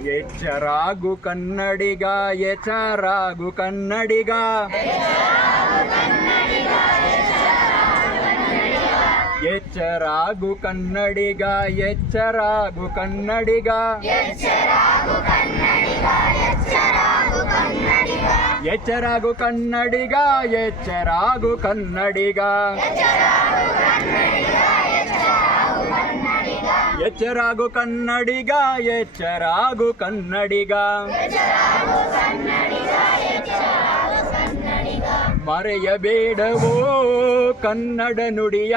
ಎಚ್ಚರಾಗು ಕನ್ನಡಿಗ, ಎಚ್ಚರಾಗು ಕನ್ನಡಿಗ. ಎಚ್ಚರಾಗು ಕನ್ನಡಿಗ, ಎಚ್ಚರಾಗು ಕನ್ನಡಿಗ. ಎಚ್ಚರಾಗು ಕನ್ನಡಿಗ, ಎಚ್ಚರಾಗು ಕನ್ನಡಿಗ. ಎಚ್ಚರಾಗು ಕನ್ನಡಿಗ, ಎಚ್ಚರಾಗು ಕನ್ನಡಿಗ. ಮರೆಯಬೇಡವೋ ಕನ್ನಡ ನುಡಿಯ,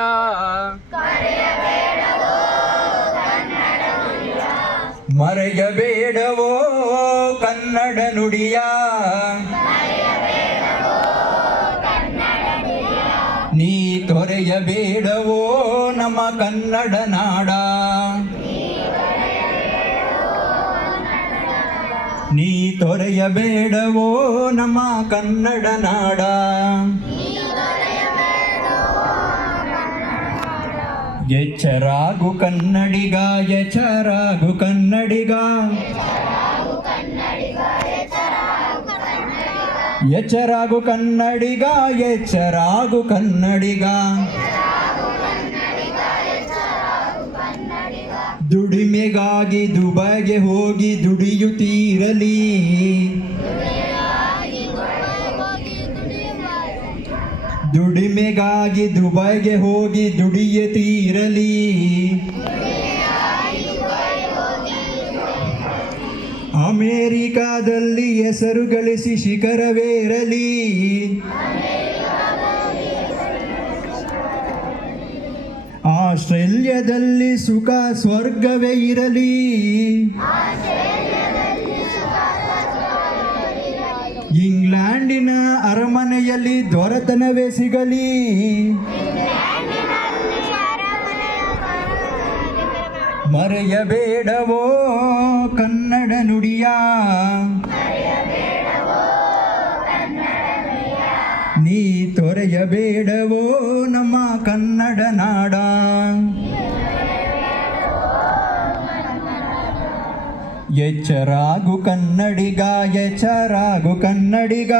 ಮರೆಯಬೇಡವೋ ಕನ್ನಡ ನುಡಿಯ. ನೀ ತೊರೆಯಬೇಡವೋ ನಮ್ಮ ಕನ್ನಡ ನಾಡ, ನೀ ತೊರೆಯಬೇಡವೋ ನಮ್ಮ ಕನ್ನಡ ನಾಡ. ಎಚ್ಚರಾಗು ಕನ್ನಡಿಗ, ಎಚ್ಚರಾಗು ಕನ್ನಡಿಗ. ಎಚ್ಚರಾಗು ಕನ್ನಡಿಗ, ಎಚ್ಚರಾಗು ಕನ್ನಡಿಗ. ದುಡಿಮೆಗಾಗಿ ದುಬೈಗೆ ಹೋಗಿ ದುಡಿಯುತ್ತೀರಲಿ, ದುಡಿಮೆಗಾಗಿ ದುಬೈಗೆ ಹೋಗಿ ದುಡಿಯುತ್ತೀರಲಿ. ಅಮೇರಿಕಾದಲ್ಲಿ ಹೆಸರು ಗಳಿಸಿ ಶಿಖರವೇರಲಿ, ಆಸ್ಟ್ರೇಲಿಯಾದಲ್ಲಿ ಸುಖ ಸ್ವರ್ಗವೇ ಇರಲಿ, ಇಂಗ್ಲೆಂಡಿನ ಅರಮನೆಯಲ್ಲಿ ದೊರೆತನವೇ ಸಿಗಲಿ. ಮರೆಯಬೇಡವೋ ಕನ್ನಡ ನುಡಿಯ, ನೀ ತೊರೆಯಬೇಡವೋ ನಮ್ಮ ಕನ್ನಡ ನಾಡ. ಎಚ್ಚರಾಗು ಕನ್ನಡಿಗ, ಎಚ್ಚರಾಗು ಕನ್ನಡಿಗ.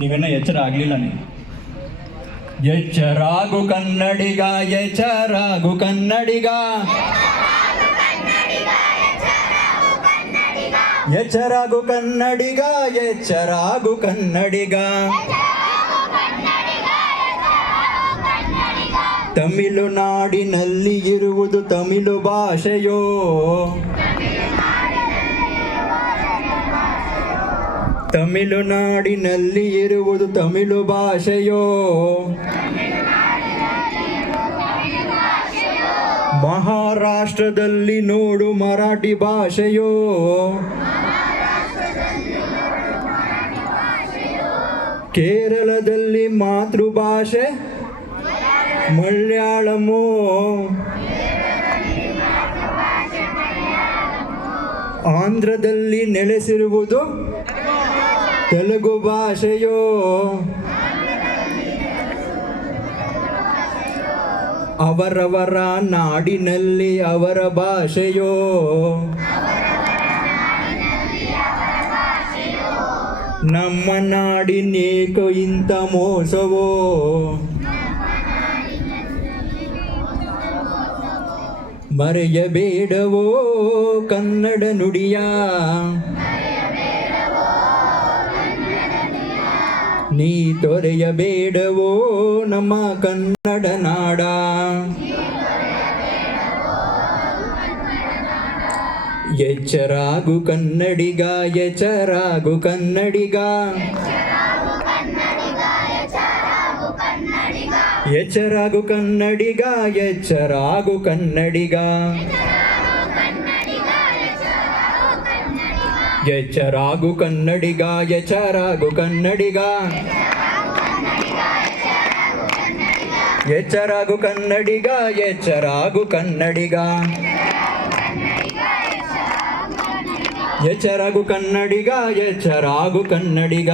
ನೀವೇನ ಎಚ್ಚರ ಆಗ್ಲಿಲ್ಲ ನೀವು. ಎಚ್ಚರಾಗು ಕನ್ನಡಿಗ, ಎಚ್ಚರಾಗು ಕನ್ನಡಿಗ. ಎಚ್ಚರಾಗು ಕನ್ನಡಿಗ, ಎಚ್ಚರಾಗು ಕನ್ನಡಿಗ. ತಮಿಳುನಾಡಿನಲ್ಲಿ ಇರುವುದು ತಮಿಳು ಭಾಷೆಯೋ, ತಮಿಳುನಾಡಿನಲ್ಲಿ ಇರುವುದು ತಮಿಳು ಭಾಷೆಯೋ. ಮಹಾರಾಷ್ಟ್ರದಲ್ಲಿ ನೋಡು ಮರಾಠಿ ಭಾಷೆಯೋ, ಕೇರಳದಲ್ಲಿ ಮಾತೃಭಾಷೆ ಮಲಯಾಳಮೋ, ಆಂಧ್ರದಲ್ಲಿ ನೆಲೆಸಿರುವುದು ತೆಲುಗು ಭಾಷೆಯೋ. ಅವರವರ ನಾಡಿನಲ್ಲಿ ಅವರ ಭಾಷೆಯೋ, ನಮ್ಮ ನಾಡಿನೇಕೋ ಇಂಥ ಮೋಸವೋ. ಮರೆಯಬೇಡವೋ ಕನ್ನಡ ನುಡಿಯ, ನೀ ತೊರೆಯಬೇಡವೋ ನಮ್ಮ ಕನ್ನಡ ನಾಡ. ಎಚ್ಚರಾಗು ಕನ್ನಡಿಗ, ಎಚ್ಚರಾಗು ಕನ್ನಡಿಗ. ಎಚ್ಚರಾಗು ಕನ್ನಡಿಗ, ಎಚ್ಚರಾಗು ಕನ್ನಡಿಗ. ಎಚ್ಚರಾಗು ಕನ್ನಡಿಗ, ಎಚ್ಚರಾಗು ಕನ್ನಡಿಗ. ಎಚ್ಚರಾಗು ಕನ್ನಡಿಗ, ಎಚ್ಚರಾಗು ಕನ್ನಡಿಗ. ಎಚ್ಚರಾಗು ಕನ್ನಡಿಗ, ಎಚ್ಚರಾಗು ಕನ್ನಡಿಗ.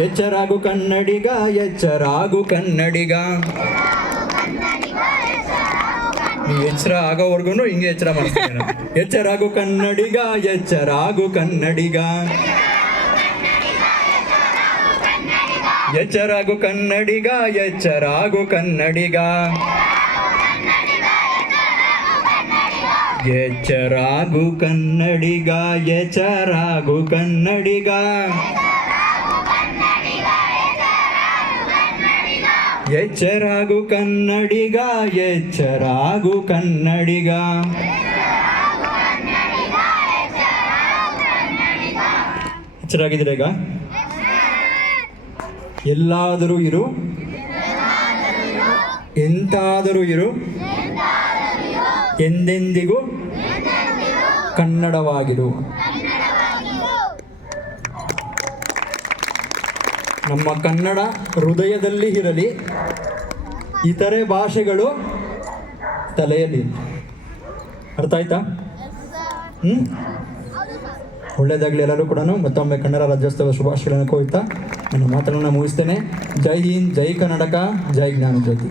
ಎಚ್ಚರಾಗು ಕನ್ನಡಿಗ ಎಚ್ಚರಾಗು ಕನ್ನಡಿಗ. ನೀವು ಎಚ್ಚರ ಆಗೋವರೆಗೂ ಹಿಂಗೆ ಎಚ್ಚರ ಮಾಡ್ತೀನಿ. ಎಚ್ಚರಾಗು ಕನ್ನಡಿಗ ಎಚ್ಚರಾಗು ಕನ್ನಡಿಗ. ಎಚ್ಚರಾಗು ಕನ್ನಡಿಗ ಎಚ್ಚರಾಗು ಕನ್ನಡಿಗ. ಎಚ್ಚರಾಗು ಕನ್ನಡಿಗ ಎಚ್ಚರಾಗು ಕನ್ನಡಿಗ. ಎಚ್ಚರಾಗು ಕನ್ನಡಿಗ ಎಚ್ಚರಾಗು ಕನ್ನಡಿಗ. ಎಚ್ಚರಾಗಿದ್ದೀರಾ ಈಗ? ಎಲ್ಲಾದರೂ ಇರು, ಎಂತಾದರೂ ಇರು, ಎಂದೆಂದಿಗೂ ಕನ್ನಡವಾಗಿರು. ನಮ್ಮ ಕನ್ನಡ ಹೃದಯದಲ್ಲಿ ಇರಲಿ, ಇತರೆ ಭಾಷೆಗಳು ತಲೆಯಲ್ಲಿ. ಅರ್ಥ ಆಯ್ತಾ? ಒಳ್ಳೆಯದಾಗಲಿ ಎಲ್ಲರೂ ಕೂಡ. ಮತ್ತೊಮ್ಮೆ ಕನ್ನಡ ರಾಜ್ಯೋತ್ಸವ ಶುಭಾಶಯಗಳನ್ನು ಕೋರುತ್ತಾ ನನ್ನ ಮಾತನ್ನು ಮುಗಿಸ್ತೇನೆ. ಜೈ ಹಿಂದ್, ಜೈ ಕರ್ನಾಟಕ, ಜೈ ಜ್ಞಾನ ಜ್ಯೋತಿ.